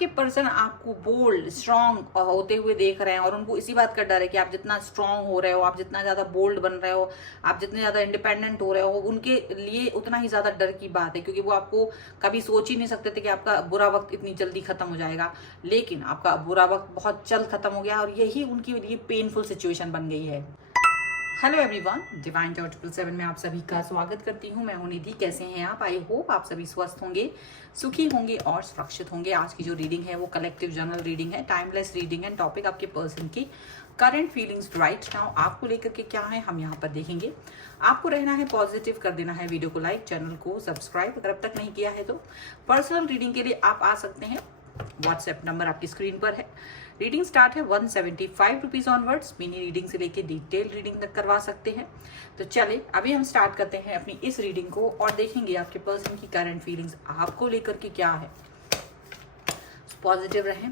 आपके पर्सन आपको bold strong होते हुए देख रहे हैं और उनको इसी बात का डर है कि आप जितना स्ट्रांग हो रहे हो, आप जितना ज्यादा बोल्ड बन रहे हो, आप जितने ज्यादा इंडिपेंडेंट हो रहे हो, उनके लिए उतना ही ज्यादा डर की बात है, क्योंकि वो आपको कभी सोच ही नहीं सकते थे कि आपका बुरा वक्त इतनी जल्दी खत्म हो जाएगा। लेकिन आपका बुरा वक्त बहुत जल्द खत्म हो गया और यही उनके लिए पेनफुल सिचुएशन बन गई है। हेलो एवरीवन, डिवाइन टॉट 777 में आप सभी का स्वागत करती हूँ। मैं हूं निधि। कैसे हैं आप? आई होप आप सभी स्वस्थ होंगे, सुखी होंगे और सुरक्षित होंगे। आज की जो रीडिंग है वो कलेक्टिव जनरल रीडिंग है, टाइमलेस रीडिंग है। टॉपिक आपके पर्सन की करंट फीलिंग्स राइट नाउ आपको लेकर के क्या है हम यहाँ पर देखेंगे। आपको रहना है पॉजिटिव, कर देना है वीडियो को लाइक, चैनल को सब्सक्राइब अगर अब तक नहीं किया है तो। पर्सनल रीडिंग के लिए आप आ सकते हैं, व्हाट्सएप नंबर आपकी स्क्रीन पर है। रीडिंग स्टार्ट है 175 रुपीज ऑनवर्ड्स। मिनी रीडिंग से लेके डिटेल रीडिंग तक करवा सकते हैं। तो चले अभी हम स्टार्ट करते हैं अपनी इस रीडिंग को और देखेंगे आपके पर्सन की करंट फीलिंग्स आपको लेकर के क्या है। पॉजिटिव रहें।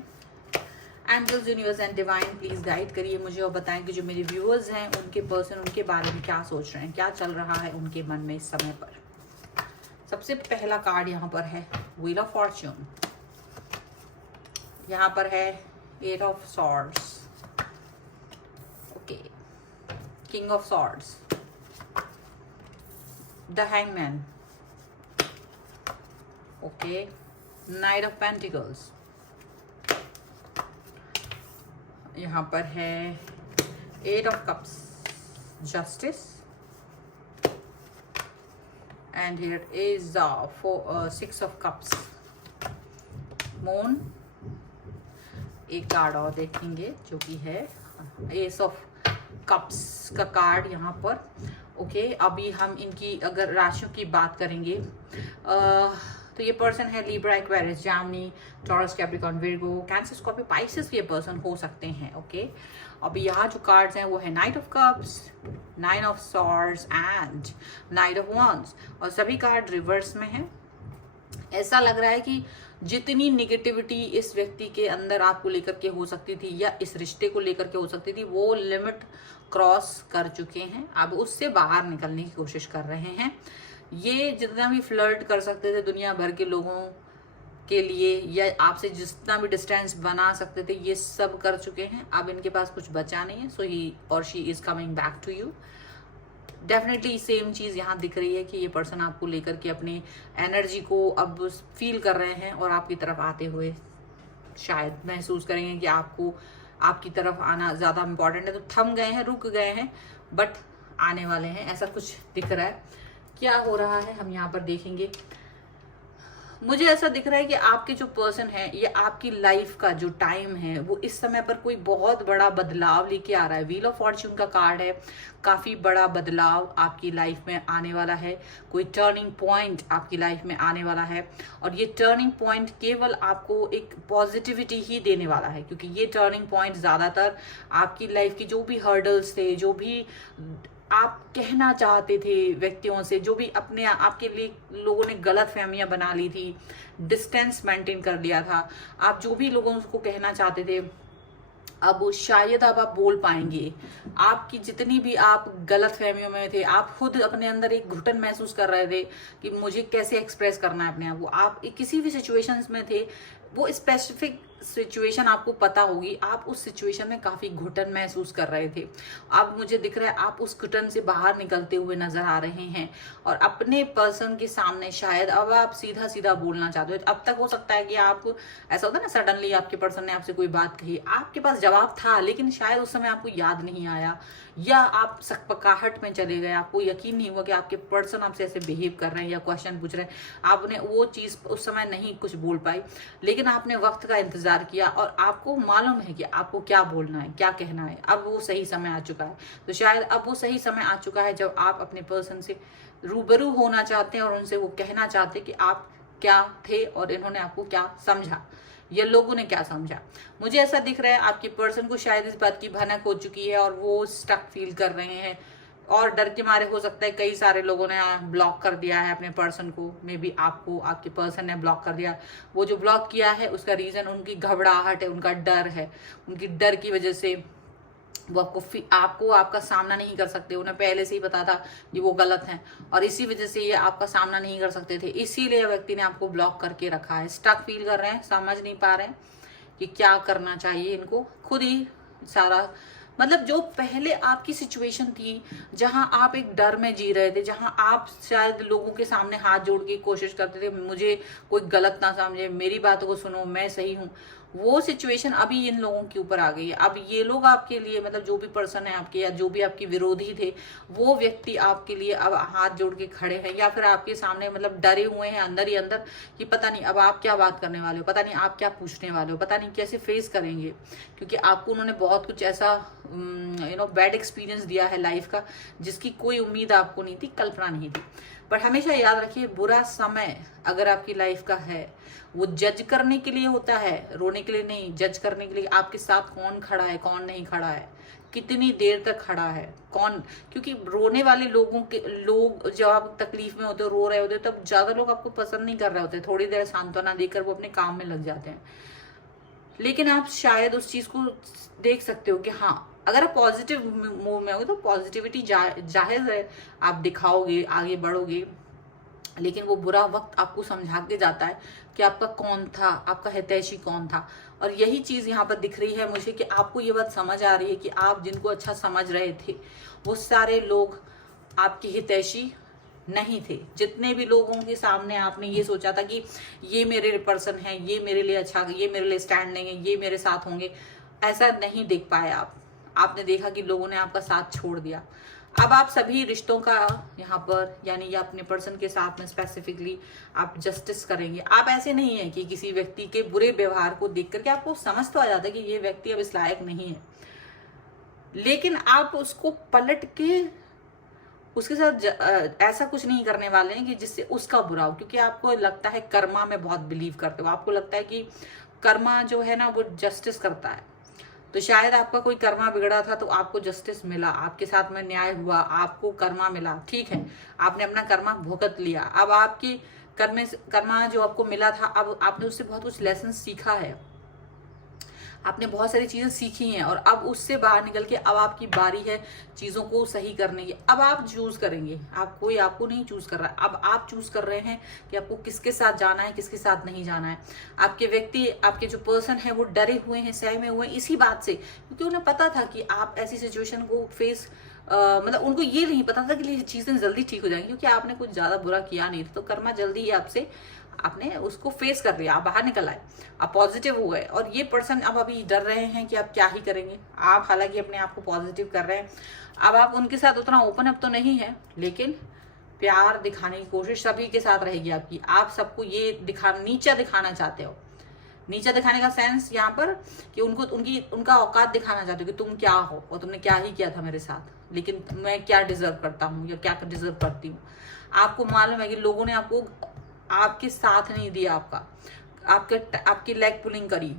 Angels, universe and divine please guide करिए मुझे और बताएं कि जो मेरे व्यूअर्स हैं उनके पर्सन उनके बारे में क्या सोच रहे हैं, क्या चल रहा है उनके मन में इस समय पर। सबसे पहला कार्ड यहाँ पर है व्हील ऑफ फॉर्च्यून। यहाँ पर है eight of swords, okay, king of swords, the hangman, okay, knight of pentacles. यहाँ पर है eight of cups, justice, and here is six of cups, moon. एक कार्ड और देखेंगे जो कि है एस ऑफ कप्स का कार्ड यहाँ पर, ओके। अभी हम इनकी अगर राशियों की बात करेंगे तो ये पर्सन है Libra, Aquarius, Gemini, taurus, Capricorn, Virgo, cancer, Scorpio, Pisces ये पर्सन हो सकते हैं, ओके। अभी यहाँ जो कार्ड्स हैं वो है night of cups, nine of swords and night of wands, और सभी कार्ड रिवर्स में है। ऐसा लग रहा है कि जितनी निगेटिविटी इस व्यक्ति के अंदर आपको लेकर के हो सकती थी या इस रिश्ते को लेकर के हो सकती थी, वो लिमिट क्रॉस कर चुके हैं। अब उससे बाहर निकलने की कोशिश कर रहे हैं। ये जितना भी फ्लर्ट कर सकते थे दुनिया भर के लोगों के लिए या आपसे जितना भी डिस्टेंस बना सकते थे, ये सब कर चुके हैं। अब इनके पास कुछ बचा नहीं है। So he or she is coming back to you. Definitely same चीज यहाँ दिख रही है कि ये पर्सन आपको लेकर के अपनी एनर्जी को अब फील कर रहे हैं और आपकी तरफ आते हुए शायद महसूस करेंगे कि आपको आपकी तरफ आना ज्यादा इंपॉर्टेंट है। तो थम गए हैं, रुक गए हैं, बट आने वाले हैं, ऐसा कुछ दिख रहा है। क्या हो रहा है हम यहाँ पर देखेंगे। मुझे ऐसा दिख रहा है कि आपके जो पर्सन है ये आपकी लाइफ का जो टाइम है वो इस समय पर कोई बहुत बड़ा बदलाव लेके आ रहा है। व्हील ऑफ फॉर्च्यून का कार्ड है, काफी बड़ा बदलाव आपकी लाइफ में आने वाला है। कोई टर्निंग पॉइंट आपकी लाइफ में आने वाला है और ये टर्निंग पॉइंट केवल आपको एक पॉजिटिविटी ही देने वाला है, क्योंकि ये टर्निंग पॉइंट ज्यादातर आपकी लाइफ की जो भी हर्डल्स थे, जो भी आप कहना चाहते थे व्यक्तियों से, जो भी अपने आपके लिए लोगों ने गलत फहमियां बना ली थी, डिस्टेंस मेंटेन कर लिया था, आप जो भी लोगों को कहना चाहते थे, अब शायद अब आप बोल पाएंगे। आपकी जितनी भी आप गलत फहमियों में थे, आप खुद अपने अंदर एक घुटन महसूस कर रहे थे कि मुझे कैसे एक्सप्रेस करना है अपने आप। वो आप किसी भी सिचुएशंस में थे, वो स्पेसिफिक सिचुएशन आपको पता होगी, आप उस सिचुएशन में काफी घुटन महसूस कर रहे थे। अब मुझे दिख रहा है आप उस घुटन से बाहर निकलते हुए नजर आ रहे हैं और अपने पर्सन के सामने शायद अब आप सीधा सीधा बोलना चाहते हो। अब तक हो सकता है कि आप ऐसा होता है ना, सडनली आपके पर्सन ने आपसे कोई बात कही, आपके पास जवाब था लेकिन शायद उस समय आपको याद नहीं आया, या आप सकपकाहट में चले गए, आपको यकीन नहीं हुआ कि आपके पर्सन आपसे ऐसे बिहेव कर रहे हैं या क्वेश्चन पूछ रहे हैं। आपने वो चीज उस समय नहीं कुछ बोल पाई, लेकिन आपने वक्त का इंतजार किया और आपको मालूम है कि आपको क्या बोलना है, क्या कहना है। अब वो सही समय आ चुका है। तो शायद अब वो सही समय आ चुका है जब आप अपने पर्सन से रूबरू होना चाहते हैं और उनसे वो कहना चाहते हैं कि आप क्या थे और इन्होंने आपको क्या समझा, ये लोगों ने क्या समझा। मुझे ऐसा दिख रहा है आपके पर्सन को शायद इस बात की भनक हो चुकी है और वो स्टक फील कर रहे हैं और डर के मारे हो सकता है कई सारे लोगों ने ब्लॉक कर दिया है अपने पर्सन को। मे बी आपको आपके पर्सन ने ब्लॉक कर दिया। वो जो ब्लॉक किया है उसका रीजन उनकी घबराहट है, उनका डर है, उनकी डर की वजह से वो आपको आपका सामना नहीं कर सकते, उन्हें पहले से ही पता था कि वो गलत हैं और इसी वजह से ये आपका सामना नहीं कर सकते थे, इसीलिए व्यक्ति ने आपको ब्लॉक करके रखा है। स्टक फील कर रहे हैं, समझ नहीं पा रहे हैं कि क्या करना चाहिए इनको, खुद ही सारा मतलब जो पहले आपकी सिचुएशन थी जहां आप एक डर में जी रहे थे, जहां आप शायद लोगों के सामने हाथ जोड़ के कोशिश करते थे मुझे कोई गलत ना समझे, मेरी बातों को सुनो, मैं सही हूं, वो सिचुएशन अभी इन लोगों के ऊपर आ गई है। अब ये लोग आपके लिए मतलब जो भी पर्सन है आपके या जो भी आपके विरोधी थे वो व्यक्ति आपके लिए अब हाथ जोड़ के खड़े हैं या फिर आपके सामने मतलब डरे हुए हैं अंदर ही अंदर कि पता नहीं अब आप क्या बात करने वाले हो, पता नहीं आप क्या पूछने वाले हो, पता नहीं कैसे फेस करेंगे, क्योंकि आपको उन्होंने बहुत कुछ ऐसा बैड एक्सपीरियंस दिया है लाइफ का जिसकी कोई उम्मीद आपको नहीं थी, कल्पना नहीं थी। पर हमेशा याद रखिए बुरा समय अगर आपकी लाइफ का है वो जज करने के लिए होता है, रोने के लिए नहीं, जज करने के लिए आपके साथ कौन खड़ा है कौन नहीं खड़ा है, कितनी देर तक खड़ा है कौन, क्योंकि रोने वाले लोग जब आप तकलीफ में होते हो, रो रहे होते हो, तब ज्यादा लोग आपको पसंद नहीं कर रहे होते, थोड़ी देर सांत्वना देकर वो अपने काम में लग जाते हैं। लेकिन आप शायद उस चीज को देख सकते हो कि हाँ अगर आप पॉजिटिव मूव में हो तो पॉजिटिविटी जाहिर है आप दिखाओगे, आगे बढ़ोगे, लेकिन वो बुरा वक्त आपको समझा के जाता है कि आपका कौन था, आपका हितैषी कौन था। और यही चीज यहाँ पर दिख रही है मुझे कि आपको ये बात समझ आ रही है कि आप जिनको अच्छा समझ रहे थे वो सारे लोग आपके हितैषी नहीं थे। जितने भी लोगों के सामने आपने ये सोचा था कि ये मेरे पर्सन है, ये मेरे लिए अच्छा, ये मेरे लिए स्टैंड लेंगे, ये मेरे साथ होंगे, ऐसा नहीं देख पाए आप। आपने देखा कि लोगों ने आपका साथ छोड़ दिया। अब आप सभी रिश्तों का यहाँ पर यानी अपने पर्सन के साथ में स्पेसिफिकली आप जस्टिस करेंगे। आप ऐसे नहीं है कि किसी व्यक्ति के बुरे व्यवहार को देख करके आपको समझ तो आ जाता है कि ये व्यक्ति अब इस लायक नहीं है, लेकिन आप उसको पलट के उसके साथ ऐसा कुछ नहीं करने वाले हैं कि जिससे उसका बुरा हो, क्योंकि आपको लगता है कर्मा में बहुत बिलीव करते हो, आपको लगता है कि कर्मा जो है ना वो जस्टिस करता है। तो शायद आपका कोई कर्मा बिगड़ा था तो आपको जस्टिस मिला, आपके साथ में न्याय हुआ, आपको कर्मा मिला, ठीक है, आपने अपना कर्मा भुगत लिया। अब आपकी कर्मा जो आपको मिला था, अब आपने उससे बहुत कुछ लेसन सीखा है, आपने बहुत सारी चीजें सीखी हैं और अब उससे बाहर निकल के अब आपकी बारी है चीजों को सही करने की। अब आप चूज करेंगे, कोई आपको नहीं चूज कर रहा है, अब आप चूज कर रहे हैं कि आपको किसके साथ जाना है, किसके साथ नहीं जाना है। आपके व्यक्ति, आपके जो पर्सन है वो डरे हुए हैं, सहमे हुए हैं इसी बात से, क्योंकि उन्हें पता था कि आप ऐसी सिचुएशन को फेस मतलब उनको ये नहीं पता था कि ये चीजें जल्दी ठीक हो जाएंगी, क्योंकि आपने कुछ ज्यादा बुरा किया नहीं था, तो कर्मा जल्दी ही आपसे आपने उसको फेस कर लिया, आप बाहर निकल आए, आप पॉजिटिव हो गए। और ये पर्सन अब अभी डर रहे हैं कि आप क्या ही करेंगे। आप हालांकि अपने आप को पॉजिटिव कर रहे हैं, अब आप उनके साथ उतना ओपन अप तो नहीं है, लेकिन प्यार दिखाने की कोशिश सभी के साथ रहेगी आपकी। आप सबको ये नीचा दिखाना चाहते हो, नीचा दिखाने का सेंस यहाँ पर कि उनका औकात दिखाना चाहते हो कि तुम क्या हो और तुमने क्या ही किया था मेरे साथ, लेकिन मैं क्या डिजर्व करता हूँ या क्या डिजर्व करती हूँ। आपको मालूम है कि लोगों ने आपको आपके साथ नहीं दिया, आपकी लेग पुलिंग करी,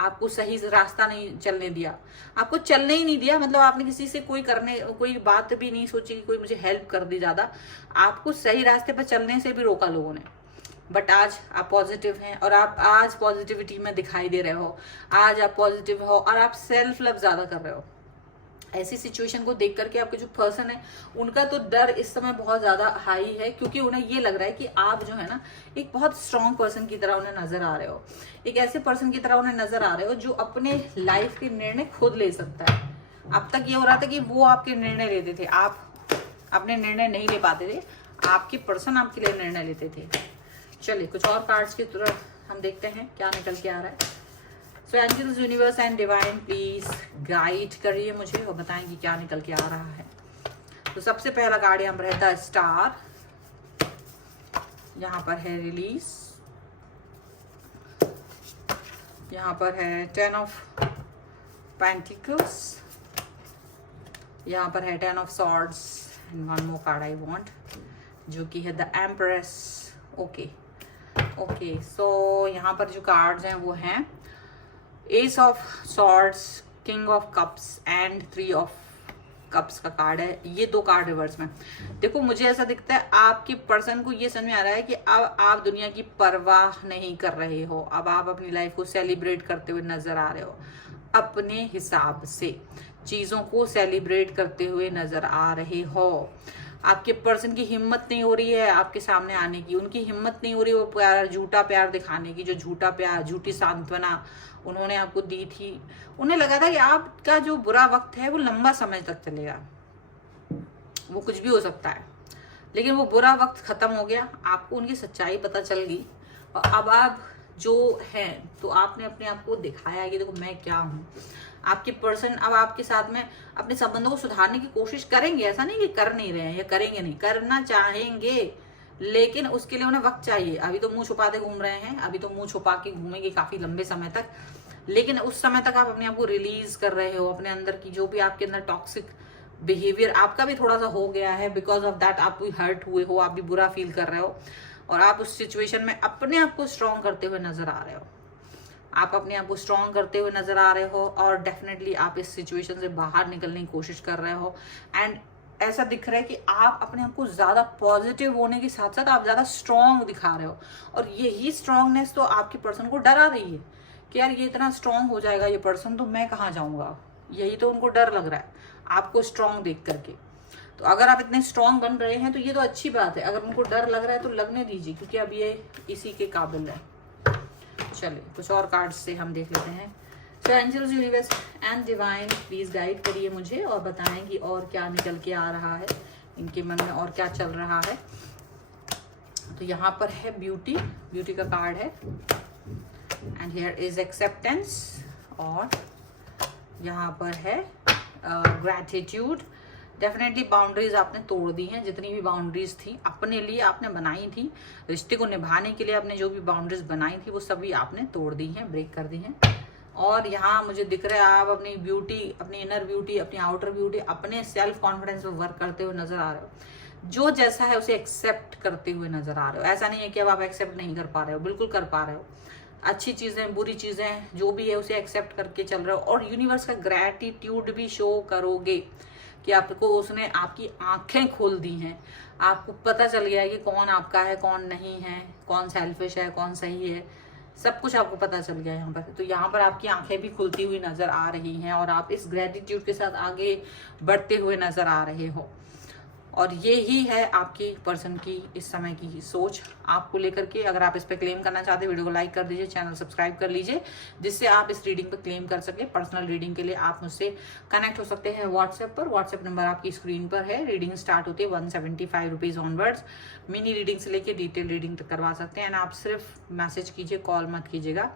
आपको सही रास्ता नहीं चलने दिया, आपको चलने ही नहीं दिया, मतलब आपने किसी से कोई बात भी नहीं सोची कि कोई मुझे हेल्प कर दे ज्यादा, आपको सही रास्ते पर चलने से भी रोका लोगों ने। बट आज आप पॉजिटिव हैं और आप आज पॉजिटिविटी में दिखाई दे रहे हो, आज आप पॉजिटिव हो और आप सेल्फ लव ज्यादा कर रहे हो। ऐसी सिचुएशन को देख करके आपके जो पर्सन है उनका तो डर इस समय बहुत ज्यादा हाई है, क्योंकि उन्हें ये लग रहा है कि आप जो है ना एक बहुत स्ट्रांग पर्सन की तरह उन्हें नजर आ रहे हो, एक ऐसे पर्सन की तरह उन्हें नजर आ रहे हो जो अपने लाइफ के निर्णय खुद ले सकता है। अब तक ये हो रहा था कि वो आपके निर्णय लेते थे, आप अपने निर्णय नहीं ले पाते थे, आपके पर्सन आपके लिए निर्णय लेते थे। चलिए कुछ और कार्ड्स की तरफ हम देखते हैं क्या निकल के आ रहा है। So angels, universe and divine please guide करिए मुझे और बताएं कि क्या निकल के आ रहा है। तो सबसे पहला कार्ड यहाँ पर रहता है स्टार, यहाँ पर है रिलीज, यहाँ पर है 10 ऑफ पेंटिकल्स, यहाँ पर है 10 of swords and one more card I want जो कि है द एम्प्रेस। ओके सो यहाँ पर जो कार्ड्स हैं वो हैं S of swords, king of cups and 3 of cups का कार्ड है। ये 2 कार्ड रिवर्स में। देखो मुझे ऐसा दिखता है आपके पर्सन को ये समझ में आ रहा है कि अब आप दुनिया की परवाह नहीं कर रहे हो, अब आप अपनी लाइफ को सेलिब्रेट करते हुए नजर आ रहे हो। अपने हिसाब से चीजों को सेलिब्रेट करते हुए नजर आ रहे हो। आपके पर्सन की हिम्मत नहीं हो रही है आपके सामने आने की, उनकी हिम्मत नहीं हो रही वो प्यार, झूठा प्यार दिखाने की, जो झूठा प्यार, झूठी सांत्वना उन्होंने आपको दी थी। उन्हें लगा था कि आपका जो बुरा वक्त है वो लंबा समय तक चलेगा, वो कुछ भी हो सकता है, लेकिन वो बुरा वक्त खत्म हो गया। आपको उनकी सच्चाई पता चल गई और अब आप जो हैं तो आपने अपने आप को दिखाया है कि देखो मैं क्या हूँ। आपके पर्सन अब आपके साथ में अपने संबंधों को सुधारने की कोशिश करेंगे, ऐसा नहीं कि कर नहीं रहे हैं या करेंगे नहीं, करना चाहेंगे, लेकिन उसके लिए उन्हें वक्त चाहिए। अभी तो मुंह छुपाते घूम रहे हैं, अभी तो मुंह छुपा के घूमेंगे काफी लंबे समय तक, लेकिन उस समय तक आप अपने आप को रिलीज कर रहे हो। अपने अंदर की जो भी आपके अंदर टॉक्सिक बिहेवियर आपका भी थोड़ा सा हो गया है, बिकॉज ऑफ दैट आप भी हर्ट हुए हो, आप भी बुरा फील कर रहे हो और आप उस सिचुएशन में अपने आप को स्ट्रॉन्ग करते हुए नजर आ रहे हो। आप अपने आप को स्ट्रॉन्ग करते हुए नजर आ रहे हो और डेफिनेटली आप इस सिचुएशन से बाहर निकलने की कोशिश कर रहे हो। एंड ऐसा दिख रहा है कि आप अपने आप को ज्यादा पॉजिटिव होने के साथ साथ आप ज्यादा स्ट्रॉन्ग दिखा रहे हो और यही स्ट्रॉन्गनेस तो आपके पर्सन को डरा रही है कि यार ये इतना स्ट्रॉन्ग हो जाएगा ये पर्सन तो मैं कहाँ जाऊंगा, यही तो उनको डर लग रहा है आपको स्ट्रॉन्ग देख करके। तो अगर आप इतने स्ट्रॉन्ग बन रहे हैं तो ये तो अच्छी बात है, अगर उनको डर लग रहा है तो लगने दीजिए, क्योंकि अब ये इसी के काबिल है। चलिए कुछ और कार्ड्स से हम देख लेते हैं। So angels, universe and divine please guide करिए मुझे और बताएं कि और क्या निकल के आ रहा है, इनके मन में और क्या चल रहा है। तो यहाँ पर है ब्यूटी, ब्यूटी का कार्ड है एंड हियर इज एक्सेप्टेंस और यहाँ पर है ग्रैटिट्यूड। डेफिनेटली बाउंड्रीज आपने तोड़ दी हैं, जितनी भी बाउंड्रीज थी अपने लिए आपने बनाई थी, रिश्ते को निभाने के लिए आपने जो भी बाउंड्रीज बनाई थी वो सभी आपने तोड़ दी हैं, ब्रेक कर दी हैं। और यहाँ मुझे दिख रहा है आप अपनी ब्यूटी, अपनी इनर ब्यूटी, अपनी आउटर ब्यूटी, अपने सेल्फ कॉन्फिडेंस पे वर्क करते हुए नजर आ रहे हो। जो जैसा है उसे एक्सेप्ट करते हुए नजर आ रहे हो। ऐसा नहीं है कि अब आप एक्सेप्ट नहीं कर पा रहे हो, बिल्कुल कर पा रहे हो। अच्छी चीजें, बुरी चीजें जो भी है उसे एक्सेप्ट करके चल रहे हो और यूनिवर्स का ग्रैटिट्यूड भी शो करोगे कि आपको उसने आपकी आंखें खोल दी हैं, आपको पता चल गया है कि कौन आपका है कौन नहीं है, कौन सेल्फिश है कौन सही है, सब कुछ आपको पता चल गया यहाँ पर। तो यहाँ पर आपकी आंखें भी खुलती हुई नजर आ रही हैं और आप इस ग्रेटिट्यूड के साथ आगे बढ़ते हुए नजर आ रहे हो। और ये ही है आपकी पर्सन की इस समय की सोच आपको लेकर के। अगर आप इस पे क्लेम करना चाहते हैं वीडियो को लाइक कर दीजिए, चैनल सब्सक्राइब कर लीजिए, जिससे आप इस रीडिंग पे क्लेम कर सके। पर्सनल रीडिंग के लिए आप मुझसे कनेक्ट हो सकते हैं व्हाट्सएप पर। व्हाट्सएप नंबर आपकी स्क्रीन पर है। रीडिंग स्टार्ट होती है 175 रुपीज ऑनवर्ड्स। मिनी रीडिंग से लेके डिटेल रीडिंग तक करवा सकते हैं एंड आप सिर्फ मैसेज कीजिए, कॉल मत कीजिएगा।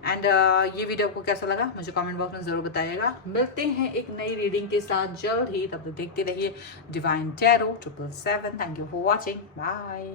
एंड ये वीडियो आपको कैसा लगा मुझे कमेंट बॉक्स में जरूर बताइएगा। मिलते हैं एक नई रीडिंग के साथ जल्द ही, तब तक देखते रहिए divine tarot 777। Thank you for watching, bye.